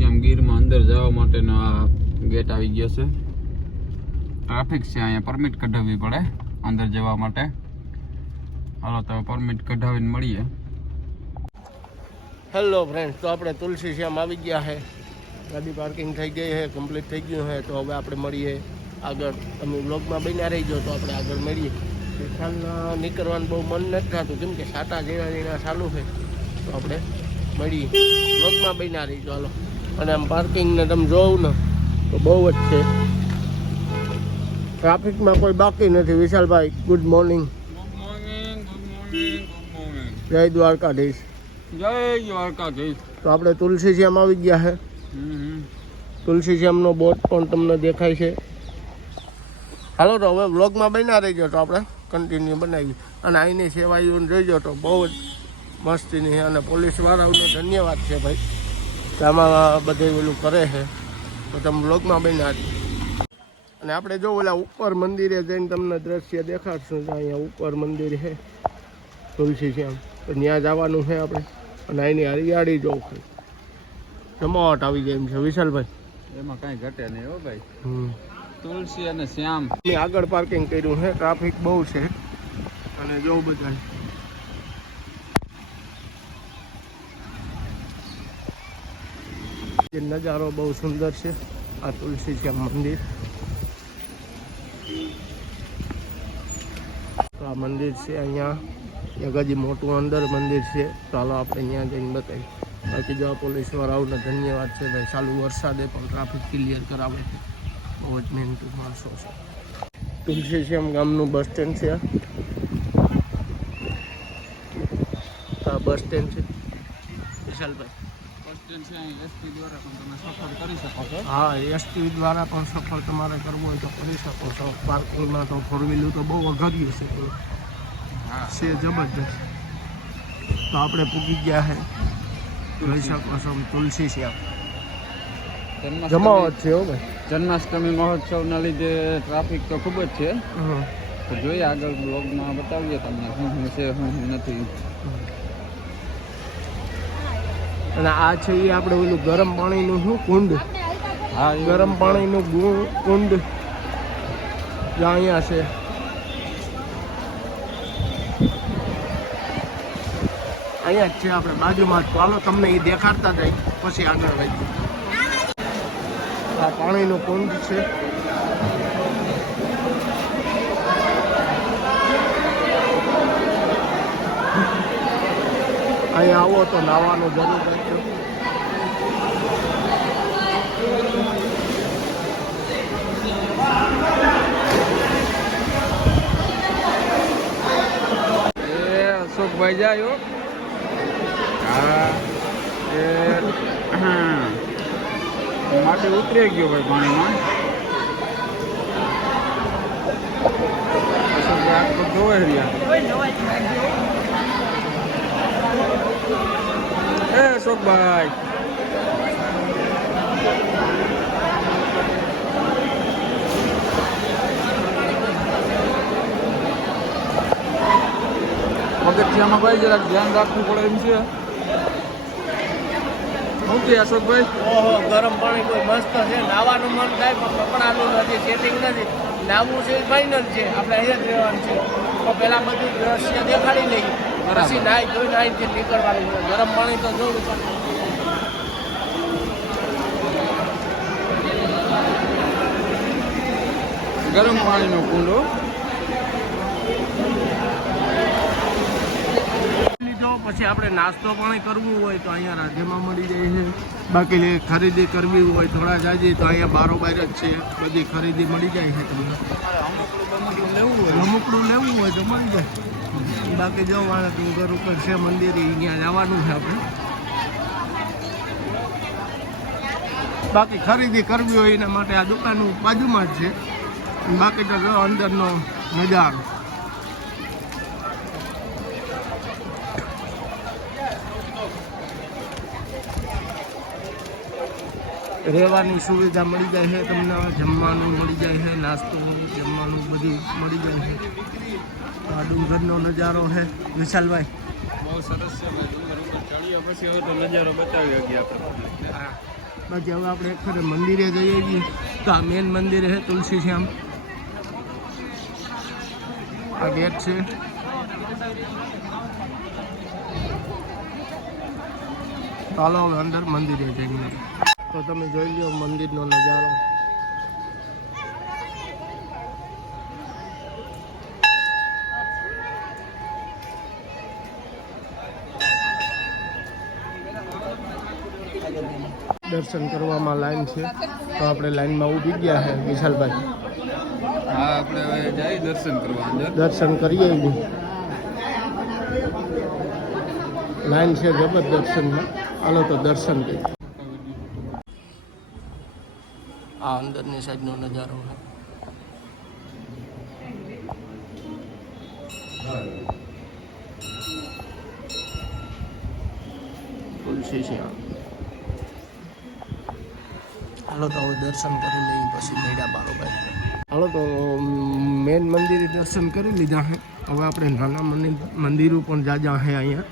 તુલસીયામ ગીરમાં અંદર જવા માટેનો આ ગેટ આવી ગયો છે. ટ્રાફિક છે, અહીંયા પરમિટ કઢાવવી પડે અંદર જવા માટે. હાલો, તો પરમિટ કઢાવીને મળીએ. હેલો ફ્રેન્ડ્સ તો આપણે તુલસી શ્યામ આવી ગયા છે. ગાડી પાર્કિંગ થઈ ગઈ છે કમ્પ્લીટ થઈ ગયું છે, તો હવે આપણે મળીએ આગળ. તમે બ્લોગમાં બન્યા રહી જાઓ તો આપણે આગળ મળીએ. ખ્યાલના નીકળવાનું બહુ મન નથી થતું, કેમ કે સાટા જેવા જેના ચાલુ છે. તો આપણે મળીએ. બ્લોગમાં બન્યા રહી હાલો. અને આમ પાર્કિંગને તમે જોવું ને તો બહુ જ છે. ટ્રાફિકમાં કોઈ બાકી નથી. વિશાલભાઈ ગુડ મોર્નિંગ જય દ્વારકાધીશ. જય દ્વારકાધીશ. તો આપણે તુલસી શ્યામ આવી ગયા છે તુલસીશ્યામનો તુલસી શ્યામનો બોટ પણ તમને દેખાય છે. હાલો તો હવે વ્લોગમાં બન્યા રહીજો તો આપણે કન્ટિન્યુ બનાવી અને અહીંની સેવાઓને જોઈજો તો બહુ જ મસ્તીની છે. અને પોલીસવાળાઓને ધન્યવાદ છે ભાઈ. આમાં બધે પેલું કરે છે. તો તમે બ્લોગમાં બની રહીજો અને આપણે જો ઓલા ઉપર મંદિરે જઈને તમને દ્રશ્ય દેખાડશું અહીંયા ઉપર મંદિર છે. તુલસી શ્યામ તો ત્યાં જવાનું છે આપણે. અને અહીંની હરિયાળી જોવું છે જમાવટ આવી ગઈ એમ છે વિશાલભાઈ. એમાં કાંઈ ઘટે નહીં હો ભાઈ. હમ. તુલસી અને શ્યામ. આગળ પાર્કિંગ કર્યું છે ટ્રાફિક બહુ છે. અને જો બધા જે નજારો બહુ સુંદર છે. આ તુલસી શ્યામ મંદિર. તો આ મંદિર છે અહીંયા. એક મોટું અંદર મંદિર છે. ચાલો આપણે અહીંયા જઈને બતાવીએ. બાકી જો આ પોલીસ વાળાઓને ધન્યવાદ છે ભાઈ. ચાલુ વરસાદે પણ ટ્રાફિક ક્લિયર કરાવે છે. બહુ જ મહેનતુ માણસો છે. તુલસી શ્યામ ગામનું બસ સ્ટેન્ડ છે. આ. બસ સ્ટેન્ડ છે. વિશાલભાઈ. બસ છે અહીં એસટી દ્વારા પણ તમે સફર કરી શકો છો. હા એસટી દ્વારા પણ સફર તમારે કરવો હોય તો કરી શકો છો. પાર્કિંગમાં તો ફોર તો બહુ અઘર્યું છે હા. છે જબરજસ્ત. તો આપણે પૂકી ગયા છે જોઈ શકો છો તુલસી શ્યામ જન્માષ્ટમી જમાવટ છે હો જન્માષ્ટમી મહોત્સવના લીધે ટ્રાફિક તો ખૂબ જ છે. તો જોઈએ આગળ બ્લોગમાં બતાવીએ તમને શું છે શું શું નથી. અને આ છે એ આપણે ઓલું ગરમ પાણીનું શું કુંડ? હા ગરમ પાણીનું ગુણ કુંડ. અહીંયા છે. અહીંયા જ છે આપણે બાજુમાં. ચાલો તમને એ દેખાડતા જાય. પછી આગળ વધીએ. આ પાણીનું કુંડ છે. અહીંયા આવો તો નાવાનું જરૂર રહેજો એ અશોકભાઈ જાય હો. એ. માટી ઉતરી ગયો ભાઈ પાણીમાં. અશોકભાઈ આગ તો રહ્યા. અશોકભાઈ પગથિયામાં ભાઈ જરાક ધ્યાન રાખવું પડે એમ છે. શું કે અશોકભાઈ ઓહો, ગરમ પાણી કોઈ મસ્ત છે. નાવાનું મન થાય, પણ કપડાનું નથી સેટિંગ નથી. નાવું છે ફાઇનલ છે. આપણે અહીંયા જ રહેવાનું છે. તો પહેલાં બધું દ્રશ્ય દેખાડી લઈએ. પછી નાઈ નાય નાઈથી નીકળવાનું છે. ગરમ પાણી તો જોવું ગરમ પાણીનો કુંડો. પછી આપણે નાસ્તો પાણી કરવું હોય તો અહીંયા રાજ્યમાં મળી જાય છે. બાકી ખરીદી કરવી હોય થોડા જાજી, તો અહીંયા બારોબાર જ છે. બધી ખરીદી મળી જાય છે તમને. રમકડું લેવું હોય તો મળી જાય. બાકી જો માણસ ઘર ઉપર છે મંદિર, અહીંયા જવાનું છે આપણે. બાકી ખરીદી કરવી હોય એના માટે આ દુકાન બાજુમાં જ છે. બાકી તો અંદરનો નજારો. રહેવાની સુવિધા મળી જાય છે તમને જમવાનું મળી જાય છે નાસ્તો જમવાનું બધું મળી જાય છે. આ ડુંગરનો નજારો છે. વિશાલભાઈ. બહુ સરસ છે પછી હવે તો નજારો બતાવી શકીએ આપણે બાકી હવે આપણે એક મંદિરે જઈએ છીએ. તો આ મેન મંદિર છે તુલસી શ્યામ આ ગેટ છે. ચાલો હવે અંદર મંદિરે જઈએ. તો તમે જોઈ લો મંદિરનો નજારો. દર્શન કરવામાં લાઈન છે. તો આપણે લાઈનમાં ઊભી ગયા છે વિશાલભાઈ. હા આપણે હવે જઈ દર્શન કરવા દર્શન કરીએ લાઈન છે જબર દર્શનમાં હાલો તો દર્શન કરીએ. આ અંદરની સાઈડનો નજારો તુલસી તો હવે દર્શન કરી લઈએ, પછી મેળા બારોબાર. હાલો તો મેન મંદિરે દર્શન કરી લીધા છે હવે આપણે નાના મંદિર પણ જાજા છે અહીંયા.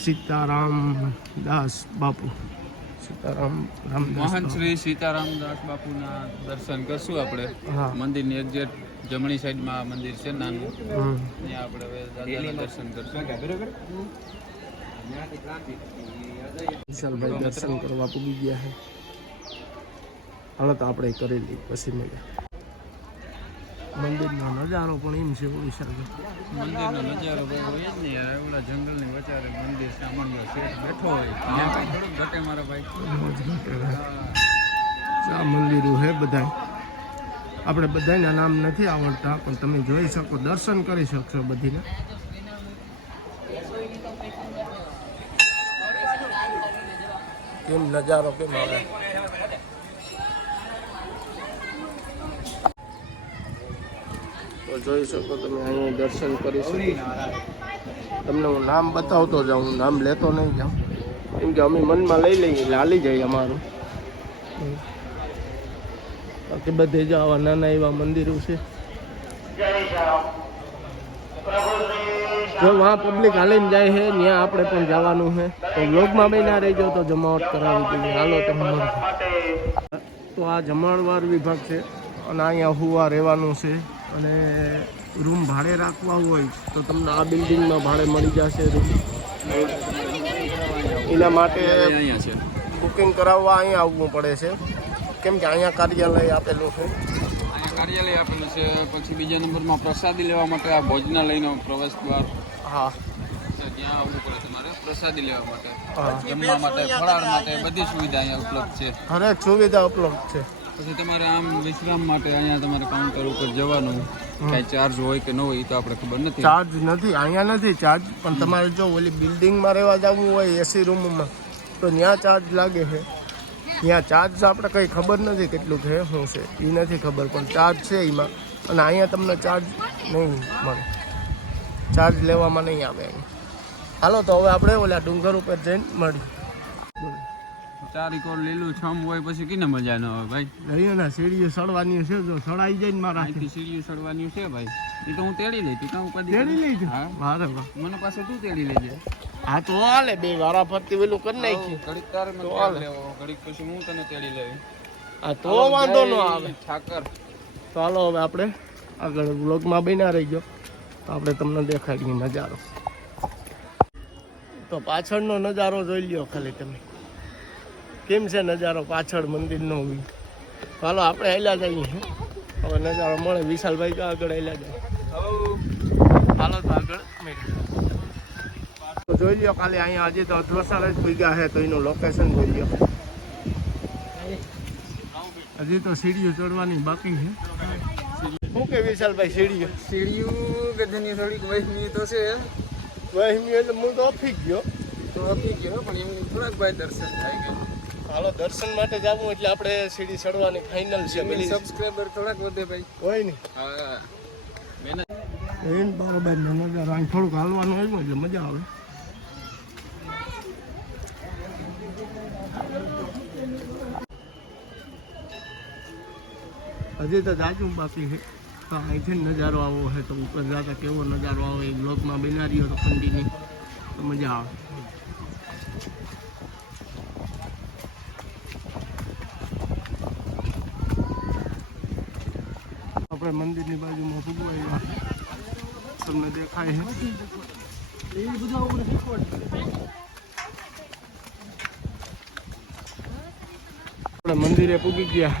સીતારામ દાસ બાપુ. સીતારામ મહાન. શ્રી સીતારામદાસ બાપુના દર્શન કરશું આપણે. મંદિરની એક્ઝેક્ટ જમણી સાઈડમાં મંદિર છે નાનું. ત્યાં આપણે હવે દાદાના દર્શન કરશું. વિશાલભાઈ દર્શન કરવા પૂગી ગયા છે. હાલત આપણે કરી લઈએ પછી મળ્યા મંદિરનો નજારો પણ એમ છે વિશાલભાઈ મંદિરનો નજારો બહુ હોય જ નહીં. યાર એવડા જંગલની વચારે મંદિર સામાન્ય શેઠ બેઠો હોય. થોડુંક ઘટે મારા ભાઈ. આ મંદિરો છે બધા આપણે બધાના નામ નથી આવડતા પણ તમે જોઈ શકો દર્શન કરી શકશો બધીને. કેમ નજારો કેમ આવે? તો જોઈ શકો તમે અહીંયા દર્શન કરી શકો તમને હું નામ બતાવતો જાઉં, હું નામ લેતો નહીં જાઉં. કેમ કે અમે મનમાં લઈ લઈએ લાલી જાય અમારું. બાકી બધે જ આવા નાના એવા મંદિરો છે. જો વहाँ પબ્લિક હાલીને જાય છે ત્યાં આપણે પણ જવાનું છે. તો બ્લોગમાં બી ના રહેજો, તો જમાવટ કરાવી દઈએ હાલો, તમે તો આ જમાડવાર વિભાગ છે, અને અહીંયા હુવા રહેવાનું છે. અને રૂમ ભાડે રાખવા હોય તો તમને આ બિલ્ડિંગમાં ભાડે મળી જશે રૂમ. એના માટે અહીંયા છે. બુકિંગ કરાવવા અહીંયા આવવું પડે છે. કેમ કે અહીંયા કાર્યાલય આપેલું છે. અહીંયા કાર્યાલય આપેલું છે પછી બીજા નંબરમાં પ્રસાદી લેવા માટે આ ભોજનાલયનો પ્રવેશ દ્વાર. હા. ત્યાં આવવું પડે તમારે પ્રસાદી લેવા માટે. જમવા માટે ફરાળ માટે બધી સુવિધા અહીંયા ઉપલબ્ધ છે. હરેક સુવિધા ઉપલબ્ધ છે. પછી તમારે આમ વિશ્રામ માટે અહીંયા તમારે કાઉન્ટર ઉપર જવાનું. કાંઈ ચાર્જ હોય કે ન હોય એ તો આપણે ખબર નથી. ચાર્જ નથી અહીંયા નથી ચાર્જ પણ તમારે જો ઓલી બિલ્ડિંગમાં રહેવા જવું હોય એસી રૂમમાં તો ત્યાં ચાર્જ લાગે છે. ત્યાં ચાર્જ આપણે કંઈ ખબર નથી કેટલું છે શું છે એ નથી ખબર પણ ચાર્જ છે એમાં. અને અહીંયા તમને ચાર્જ નહીં મળે. ચાર્જ લેવામાં નહીં આવે. હાલો તો હવે આપણે ઓલા ડુંગર ઉપર જઈને મળીએ. ચારીકોર લીલું છમ હોય પછી કીને મજા ન આવે ભાઈ? અહીંયાના સીડીઓ સડવાની છે જો સડાઈ જાય ને મારા અહીંથી સીડીઓ ચડવાની છે ભાઈ. એ તો હું તેડી લઈ તું કાં ઉપાધિ તેડી લઈ જા. હા. વારે મને પાસે તું તેડી લેજે. હા તો હાલે બે વારા ફરતી પેલું કરી નાખી ઘડીક તારે મને તો હાલે. લેવો ઘડીક પછી હું તને તેડી લેવી હા તો વાંધો ન આવે. ઠાકર. તો હાલો હવે આપણે આગળ વ્લોગમાં બન્યા રહી ગયો તો આપણે તમને દેખાડીએ નજારો. તો પાછળનો નજારો જોઈ લ્યો ખાલી તમે. કેમ છે નજારો પાછળ મંદિરનો હાલો આપણે હેલા જઈએ. હવે નજારો મળે. વિશાલભાઈ તો આગળ હેલા જાય. હાલો તો આગળ. તો જોઈ લ્યો ખાલી અહીંયા હજી તો અધવસાળ જ ભૂગ્યા છે તો એનું લોકેશન જોઈ લ્યો. હજી તો સીડીઓ ચડવાની બાકી છે. શું કે વિશાલભાઈ સીડીઓ? કે ગધની થોડીક વહેમી તો છે. વહેમી એટલે હું તો ઓફી ગયો. તો અફી ગયો પણ એમની થોડાક ભાઈ દર્શન થાય ગયું હાલો દર્શન માટે જવું એટલે આપણે સીડી ચડવાની ફાઇનલ છે પેલી સબસ્ક્રાઇબર થોડાક વધે ભાઈ. હોય ને હા. એને બરોબર નજારો અહીં થોડુંક હાલવાનું હોય એટલે મજા આવે. હજી તો જાજુ બાકી છે. તો અહીંથી નજારો આવો છે તો ઉપર જતા કેવો નજારો આવે. એ બ્લોકમાં બનારીઓ તો ઠંડીની તો મજા આવે. આપણે મંદિરની બાજુમાં ભૂગવાઈ તમને દેખાય છે. મંદિરે પૂગી ગયા.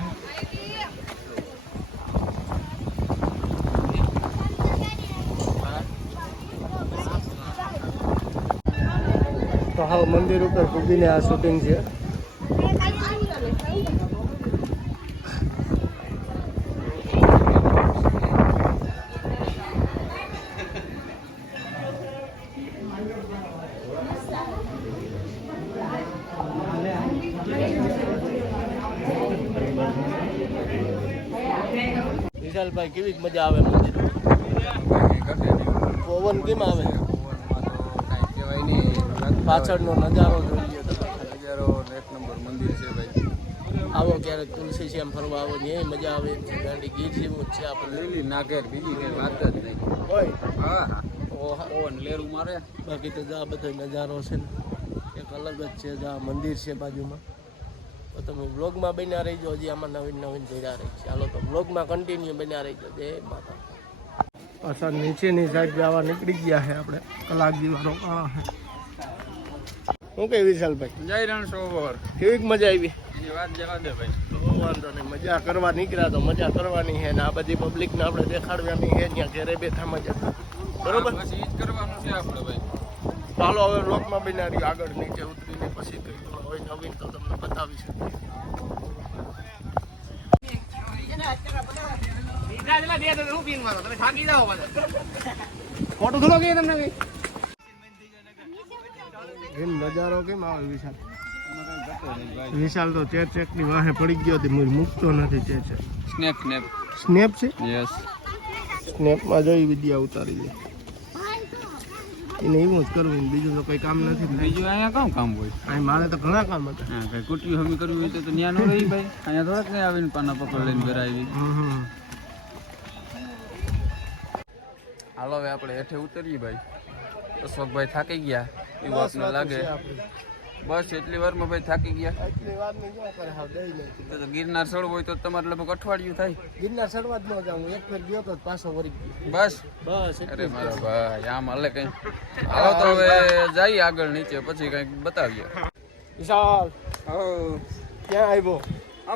તો હાવ મંદિર ઉપર પૂગીને આ શૂટિંગ છે. વિશાલભાઈ, કેવી મજા આવે મંદિર? પવન કેમ આવે? પાછળનો નજારો જોઈએ તમે એક નંબર મંદિર છે ભાઈ આવો ક્યારેક તુલસી શ્યામ ફરવા આવો, ને મજા આવે. એમ છે ગાંડી ગીર જેવું છે આપણે લીલી નાગેર બીજી કઈ વાત જ નહીં હોય હા ઓહા. લેરું મારે બાકી તો જા બધો નજારો છે ને. એક અલગ જ છે, જા, મંદિર છે બાજુમાં. તો તમે બ્લોગમાં બન્યા રહીજો. હજી આમાં નવીન નવીન ભર્યા રહી છે. હાલો તો બ્લોગમાં કન્ટિન્યુ બન્યા રહીજો. જય માતા પાછા નીચેની સાઈડ જવા નીકળી ગયા છે આપણે. કલાક દિવસ રોકાણા છે. શું કહે વિશાલભાઈ? જય રણ સરોવર કેવી મજા આવી? વાત જવા દે ભાઈ. વાંધો નહીં. મજા કરવા નીકળ્યા તો મજા કરવાની છે. ને આ બધી પબ્લિકને આપણે દેખાડવાની છે. ત્યાં ઘરે બેઠા મજા બરોબર? પછી એ જ કરવાનું છે આપણે ભાઈ. ચાલો હવે લોકમાં બનાવી આગળ નીચે ઉતરીને પછી કંઈ પણ હોય નવીન તો તમને બતાવી ફોટો થોડો કે તમને કઈ? નજારો કેમ આવે વિશાલ? વિશાલ તો ચેર ચેકની વાહે પડી ગયો હતી મૂકતો નથી chair check. Snap snap snap છે? યસ સ્નેપમાં જોઈ વિદ્યા ઉતારી દે એને એવું જ કરવું બીજું તો કઈ કામ નથી બીજું અહીંયા કામ કામ હોય? અહીં મારે તો ઘણા કામ હતા. હા કઈ કુટી હમી કરવી હોય તો ન્યા નો રહી ભાઈ. અહીંયા થોડાક ને આવીને પાના પકડ લઈને ઘરે આવી. હાલો હવે આપણે હેઠે ઉતરીએ ભાઈ. અશોકભાઈ થાકી ગયા. એવું આપણને લાગે. બસ એટલી વારમાં ભાઈ થાકી ગયા. એટલી વાર નહીં ક્યાં કરે હાવ દઈ નહીં તો તો ગિરનાર ચડવું હોય તો તમારે લગભગ અઠવાડિયું થાય. ગિરનાર ચડવા જ ન જાઉં એક ફેર ગયો તો પાછો વળી ગયો. બસ. બસ અરે મારા ભાઈ આમ હાલે કઈ. હાલો તો હવે જઈએ આગળ નીચે પછી કંઈક બતાવીએ. વિશાલ ક્યાં આવ્યો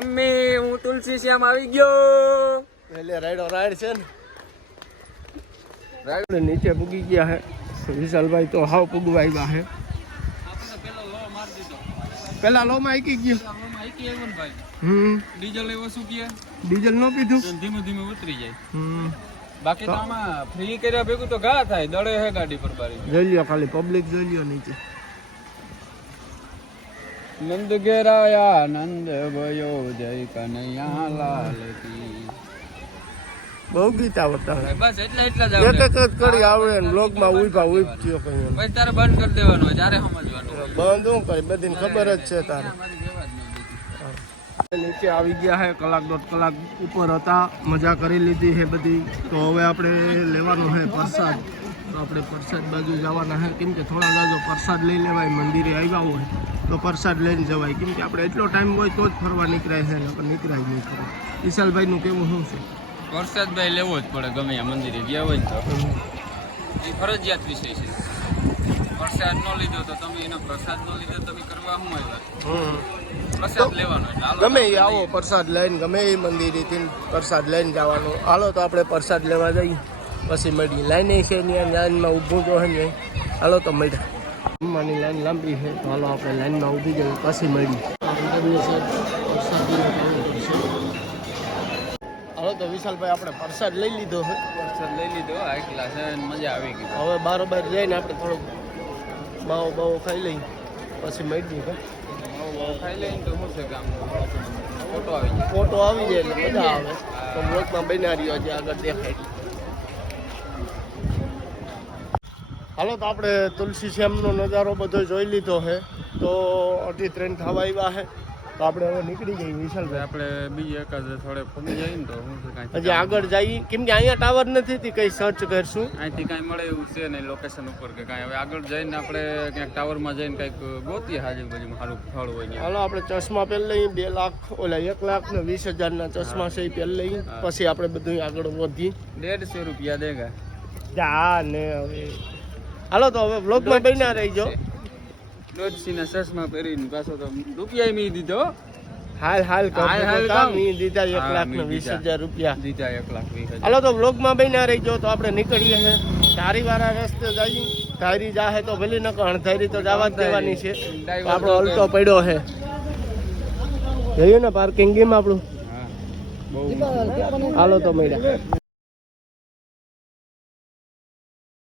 અમ્મી હું તુલસી શ્યામ આવી ગયો. એટલે રાઈડો રાઈડ છે ને. રાઈડ નીચે પૂગી ગયા હે. વિશાલભાઈ તો હાવ પૂગવા આવ્યા હે. પેલા લો માં ગયો. હમ. ડીઝલ એવો શું કે ડીઝલ નો પીધું? ધીમે ધીમે ઉતરી જાય. હમ. બાકી તો આમાં ફ્રી કર્યા ભેગું તો ઘા થાય દડે હે ગાડી પર બારી. જોઈ લ્યો ખાલી પબ્લિક જોઈ લ્યો નીચે. નંદ ઘેરાયા નંદ ભયો જય કનૈયા લાલ કી. બહુ ગીત આવડતા બસ એટલે એટલા જ એક આવડે. એક જ કરી આવડે ને બ્લોગમાં ઊભા ઉભ થયો કઈ પછી તારે બંધ કરી દેવાનું ત્યારે સમજવાનું બંધ હું કઈ બધીને ખબર જ છે તારે. નીચે આવી ગયા હે કલાક દોઢ કલાક ઉપર હતા મજા કરી લીધી છે બધી. તો હવે આપણે લેવાનો હે પ્રસાદ. તો આપણે પ્રસાદ બાજુ જવાના હે. કેમ કે થોડા જાજો પ્રસાદ લઈ લેવાય મંદિરે આવ્યા હોય તો પ્રસાદ લઈને જવાય. કેમ કે આપણે એટલો ટાઈમ હોય તો જ ફરવા નીકળાય છે નકર નીકળાય નહીં ફરવા. વિશાલભાઈનું કેવું શું છે? વરસાદ ભાઈ લેવો જ પડે ગમે એ મંદિરે ગયા હોય ને તો. એ ફરજિયાત વિષય છે. વરસાદ ન લીધો તો તમે એનો પ્રસાદ ન લીધો તમે કરવા શું આવ્યા? હમ. પ્રસાદ લેવાનો ગમે એ આવો પ્રસાદ લઈને ગમે એ મંદિરેથી પ્રસાદ લઈને જવાનું. હાલો તો આપણે પ્રસાદ લેવા જઈએ. પછી મળી. લાઈન છે ત્યાં લાઈનમાં ઊભું તો હોય ને હાલો તો મળ્યા જમવાની લાઈન લાંબી છે તો હાલો આપણે લાઈનમાં ઊભી જઈએ પછી મળીએ આપણે બંને સાઈડ પ્રસાદીનો કાઉન્ટર છે હાલો તો વિશાલભાઈ આપણે પ્રસાદ લઈ લીધો છે. પ્રસાદ લઈ લીધો આ ક્લાસ મજા આવી ગઈ. હવે બારોબાર જઈને આપણે થોડુંક માવો બાવો ખાઈ લઈએ. પછી મળી ગયું ખાઈ લઈને તો શું છે કામ ફોટો આવી જાય. ફોટો આવી જાય એટલે મજા આવે. તો બ્લોકમાં બન્યા રહ્યો છે આગળ દેખાય. હાલો તો આપણે તુલસી શ્યામનો નજારો બધો જોઈ લીધો છે. તો અઢી ત્રણ થવા આવ્યા છે. તો આપણે હવે નીકળી જઈએ વિશાલભાઈ. આપણે બીજી એકાદ થોડે ફરી જઈએ ને તો હું હજી આગળ જઈએ. કેમ કે અહીંયા ટાવર નથી થી કઈ સર્ચ કરશું. અહીંથી કાંઈ મળે એવું છે ને લોકેશન ઉપર કે કાંઈ. હવે આગળ જઈને આપણે ક્યાંક ટાવરમાં જઈને કંઈક ગોતીએ હાજી બાજુમાં મારું ફળ હોય હાલો આપણે ચશ્મા પહેરી લઈએ. બે લાખ ઓલા એક લાખ ને વીસ હજારના ચશ્મા છે એ પહેરી લઈએ. પછી આપણે બધું આગળ વધી દેડસો રૂપિયા દેગા. જા ને હવે. હાલો તો હવે બ્લોગમાં બન્યા રહીજો. દોઢ સીના ચશ્મા પહેરીને પાછો તો રૂપિયા મી દીધો હાલ હાલ હાલ હાલ કામ કામ. દીધા એક લાખ ને મી. હજાર રૂપિયા. દીધા એક લાખ વીસ હજાર. હાલો તો બ્લોગમાં બન્યા રહીજો તો આપણે નીકળીએ છે ધારી વાળા રસ્તે જઈએ. ધારી જાહે તો ભલે ન અણધારી તો જવા જ દેવાની છે. આપણો અલટો પડ્યો છે જઈએ ને પાર્કિંગ ગેમ આપણું. હાલો તો મળ્યા.